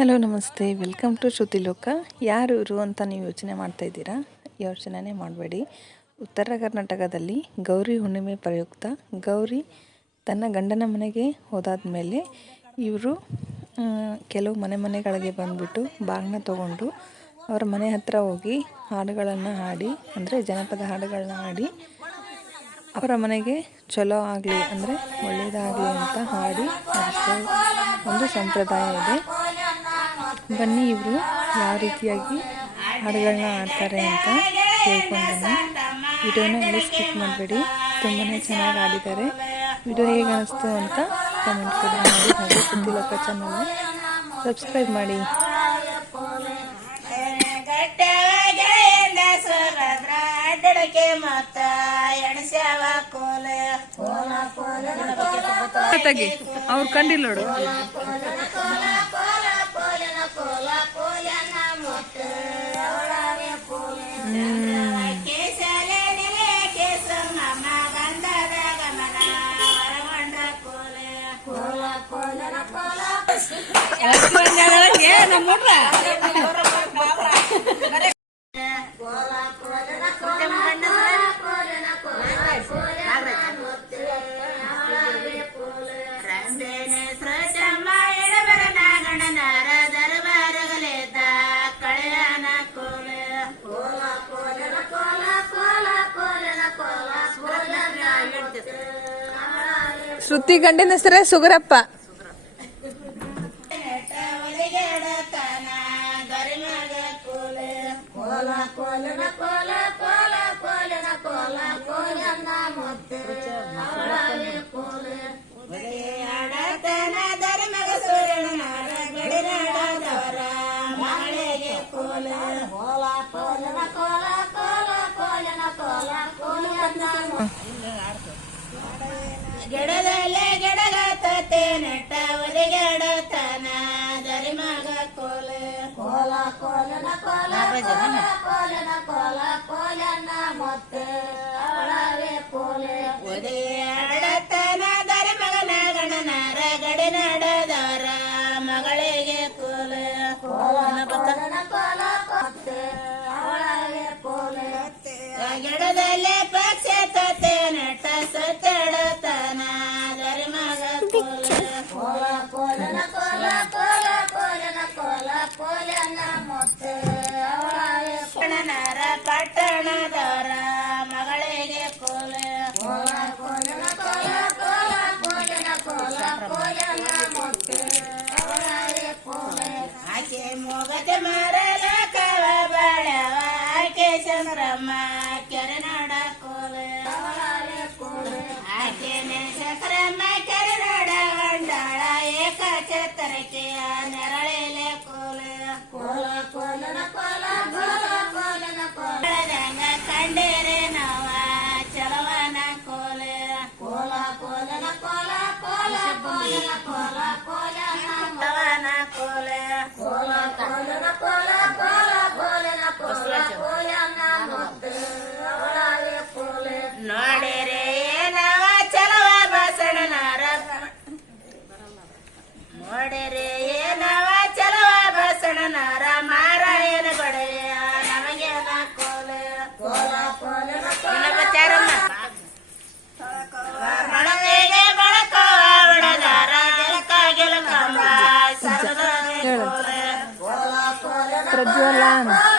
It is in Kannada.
ಹಲೋ ನಮಸ್ತೆ. ವೆಲ್ಕಮ್ ಟು ಶ್ರುತಿ ಲೋಕ ಯಾರು ಇವರು ಅಂತ ನೀವು ಯೋಚನೆ ಮಾಡ್ತಾ ಇದ್ದೀರಾ? ಯೋಚನೆ ಮಾಡಬೇಡಿ. ಉತ್ತರ ಕರ್ನಾಟಕದಲ್ಲಿ ಗೌರಿ ಹುಣ್ಣಿಮೆ ಪ್ರಯುಕ್ತ. ಗೌರಿ ತನ್ನ ಗಂಡನ ಮನೆಗೆ ಹೋದಾದ ಮೇಲೆ ಇವರು ಕೆಲವು ಮನೆ ಮನೆಗಳಿಗೆ ಬಂದುಬಿಟ್ಟು ಬಾಗಿನ ತಗೊಂಡು ಅವರ ಮನೆ ಹತ್ತಿರ ಹೋಗಿ ಹಾಡುಗಳನ್ನು ಹಾಡಿ, ಅಂದರೆ ಜನಪದ ಹಾಡುಗಳನ್ನ ಹಾಡಿ, ಅವರ ಮನೆಗೆ ಚಲೋ ಆಗಲಿ, ಅಂದರೆ ಒಳ್ಳೆಯದಾಗಲಿ ಅಂತ ಹಾಡಿ, ಒಂದು ಸಂಪ್ರದಾಯ ಇದೆ. ಬನ್ನಿ ಇವರು ಯಾವ ರೀತಿಯಾಗಿ ಹಾಡುಗಳನ್ನ ಆಡ್ತಾರೆ ಅಂತ ಕೇಳ್ಕೊಂಡು ವಿಡಿಯೋನ ಇಲ್ಲಿ ಸ್ಕಿಪ್ ಮಾಡಬೇಡಿ. ತುಂಬಾ ಚೆನ್ನಾಗಿ ಆಡಿದ್ದಾರೆ ವಿಡಿಯೋ ಹೇಗೆ ಅನಿಸ್ತು ಅಂತ ಕಮೆಂಟ್ ಕೂಡ ಮಾಡಿ. ಹಾಗೆ ಸುದ್ದಿ ಲೋಕ ಚಾನಲ್ನ ಸಬ್ಸ್ಕ್ರೈಬ್ ಮಾಡಿ. ಅವ್ರು ಕಂಡಿಲ್ಲ ನೋಡು. ಶ್ರುತಿ ಗಂಡಿನ ಹೆಸರೇ ಸುಗರಪ್ಪ. ಕೋಲ ಕೋಲನ ಕೋಲ ಕೋಲ ಕೋಲನ ಕೋಲ ಕೋಲನ ಮುತ್ತೆ ಅವಳಾಗೆ ಕೋಲೆ ಒಲಿಯಾಡತನ ಧರ್ಮಗ ಸೂರ್ಯನ ಗಡಿನಾಡದವರ ಮಗಳಿಗೆ ಕೋಲೆ ಕೋಲ ಕೋಲನ ಕೋಲ ಕೋಲ ಕೋಲನ ಕೋಲ ಕೋಲನ ಗಿಡದಲ್ಲೇ ಗಿಡಗತ್ತೆ ನೆಟ್ಟ ಒಲಿಗೆಡತನ ಒದೆಯಾಡತನ ದರಿಮಗನ ಗಣನರ ಗಡಿ ನಡೆದವರ ಮಗಳಿಗೆ ಕೋಲೆ. ಕೋಲನ ಕೋಲ ಮತ್ತೆ ಅವಳವೇ ಕೋಲೆ. ಆಕೆ ಕೆರೆನಾಡ ಕೋಲ ಆಕೆನೆ ಕೋಲೆ ಆಕೆ ಸಕ್ರಮ್ಮ ಕೆರೆ ನೋಡ ಗಂಡಾಳ ಏಕ ಚೇತರಿಕೆಯ ನೆರಳಿಲೆ ಕೋಲೆ. ಕೋಲ ಕೋಲನ ಕೋಲ ಕೋಲ ಕೋಲನ ಕೋಲದಂಗ ಕಂಡೇರೆ ನವ ಚಲವನ ಕೋಲೆ ಕೋಲ ಕೋಲನ ಕೋಲ ಕೋಲ ಕೋಲನ ಕೋಲ. Adriana.